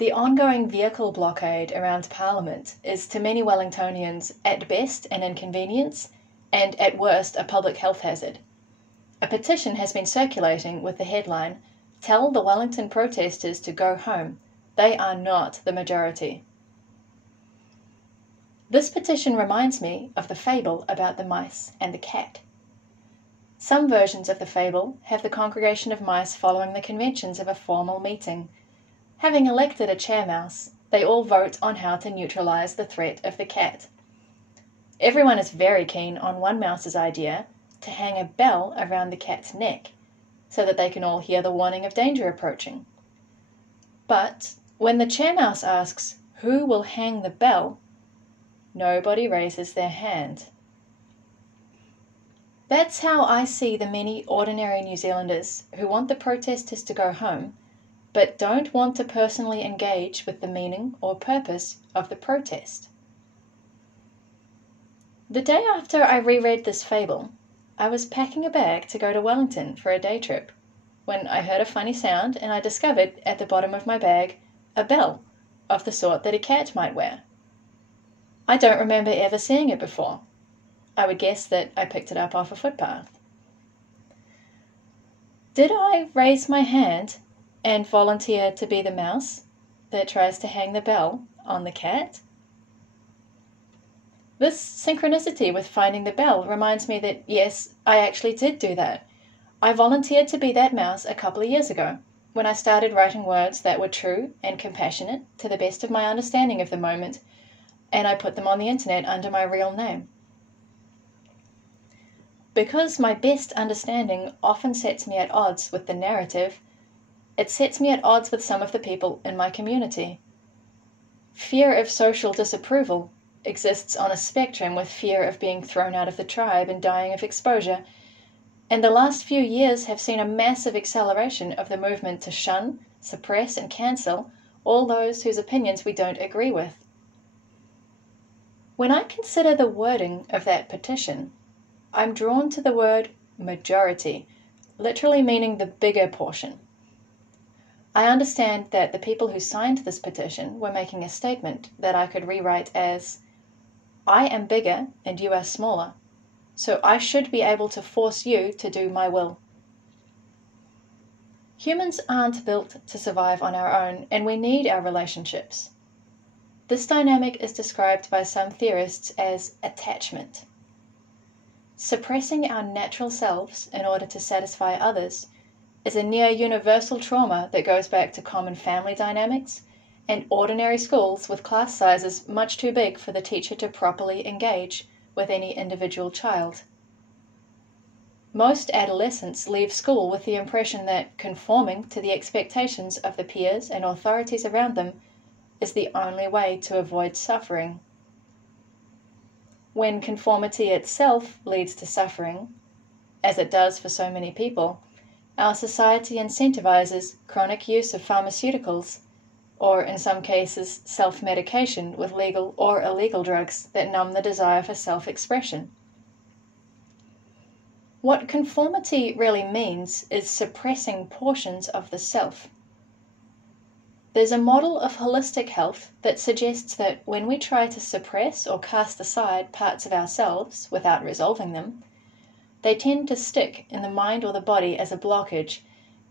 The ongoing vehicle blockade around Parliament is to many Wellingtonians at best an inconvenience and at worst a public health hazard. A petition has been circulating with the headline, "Tell the Wellington protesters to go home. They are not the majority." This petition reminds me of the fable about the mice and the cat. Some versions of the fable have the congregation of mice following the conventions of a formal meeting. Having elected a chair mouse, they all vote on how to neutralize the threat of the cat. Everyone is very keen on one mouse's idea to hang a bell around the cat's neck so that they can all hear the warning of danger approaching. But when the chair mouse asks who will hang the bell, nobody raises their hand. That's how I see the many ordinary New Zealanders who want the protesters to go home, but don't want to personally engage with the meaning or purpose of the protest. The day after I reread this fable, I was packing a bag to go to Wellington for a day trip when I heard a funny sound and I discovered at the bottom of my bag a bell of the sort that a cat might wear. I don't remember ever seeing it before. I would guess that I picked it up off a footpath. Did I raise my hand and volunteer to be the mouse that tries to hang the bell on the cat? This synchronicity with finding the bell reminds me that, yes, I actually did do that. I volunteered to be that mouse a couple of years ago, when I started writing words that were true and compassionate to the best of my understanding of the moment, and I put them on the internet under my real name. Because my best understanding often sets me at odds with the narrative, it sets me at odds with some of the people in my community. Fear of social disapproval exists on a spectrum with fear of being thrown out of the tribe and dying of exposure, and the last few years have seen a massive acceleration of the movement to shun, suppress, and cancel all those whose opinions we don't agree with. When I consider the wording of that petition, I'm drawn to the word majority, literally meaning the bigger portion. I understand that the people who signed this petition were making a statement that I could rewrite as, "I am bigger and you are smaller, so I should be able to force you to do my will." Humans aren't built to survive on our own, and we need our relationships. This dynamic is described by some theorists as attachment. Suppressing our natural selves in order to satisfy others is a near-universal trauma that goes back to common family dynamics and ordinary schools with class sizes much too big for the teacher to properly engage with any individual child. Most adolescents leave school with the impression that conforming to the expectations of the peers and authorities around them is the only way to avoid suffering. When conformity itself leads to suffering, as it does for so many people, our society incentivizes chronic use of pharmaceuticals, or in some cases self-medication with legal or illegal drugs that numb the desire for self-expression. What conformity really means is suppressing portions of the self. There's a model of holistic health that suggests that when we try to suppress or cast aside parts of ourselves without resolving them, they tend to stick in the mind or the body as a blockage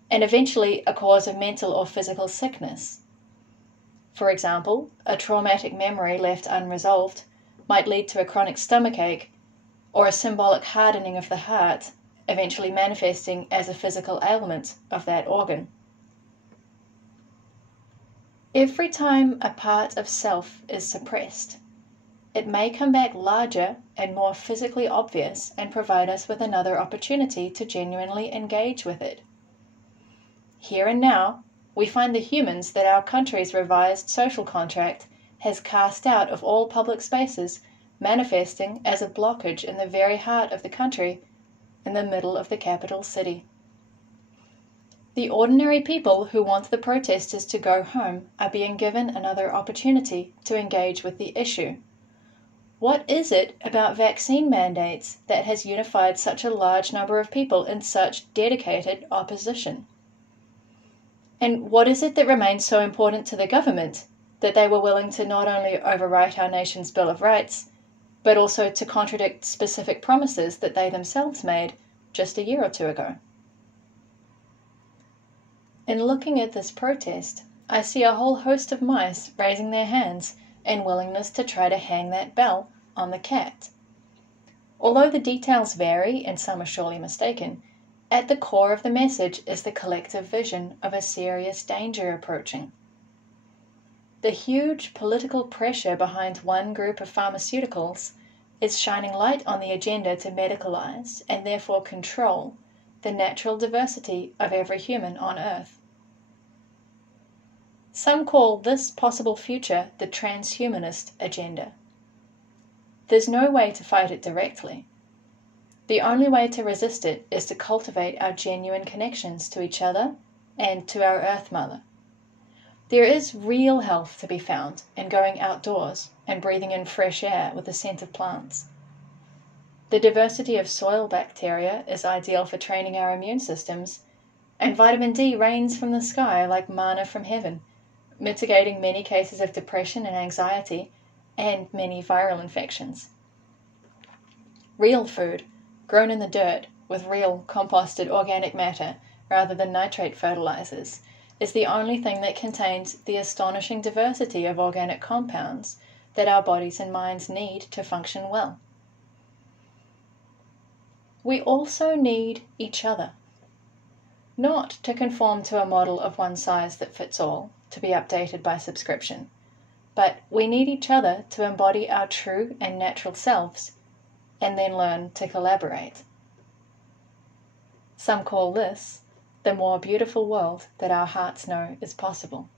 and eventually a cause of mental or physical sickness. For example, a traumatic memory left unresolved might lead to a chronic stomachache or a symbolic hardening of the heart, eventually manifesting as a physical ailment of that organ. Every time a part of self is suppressed, it may come back larger and more physically obvious and provide us with another opportunity to genuinely engage with it. Here and now, we find the humans that our country's revised social contract has cast out of all public spaces, manifesting as a blockage in the very heart of the country, in the middle of the capital city. The ordinary people who want the protesters to go home are being given another opportunity to engage with the issue. What is it about vaccine mandates that has unified such a large number of people in such dedicated opposition? And what is it that remains so important to the government that they were willing to not only overwrite our nation's Bill of Rights, but also to contradict specific promises that they themselves made just a year or two ago? In looking at this protest, I see a whole host of mice raising their hands in willingness to try to hang that bell on the cat. Although the details vary and some are surely mistaken, at the core of the message is the collective vision of a serious danger approaching. The huge political pressure behind one group of pharmaceuticals is shining light on the agenda to medicalize and therefore control the natural diversity of every human on Earth. Some call this possible future the transhumanist agenda. There's no way to fight it directly. The only way to resist it is to cultivate our genuine connections to each other and to our Earth Mother. There is real health to be found in going outdoors and breathing in fresh air with the scent of plants. The diversity of soil bacteria is ideal for training our immune systems, and vitamin D rains from the sky like manna from heaven, mitigating many cases of depression and anxiety and many viral infections. Real food, grown in the dirt with real composted organic matter rather than nitrate fertilizers, is the only thing that contains the astonishing diversity of organic compounds that our bodies and minds need to function well. We also need each other. Not to conform to a model of one size that fits all, to be updated by subscription, but we need each other to embody our true and natural selves, and then learn to collaborate. Some call this the more beautiful world that our hearts know is possible.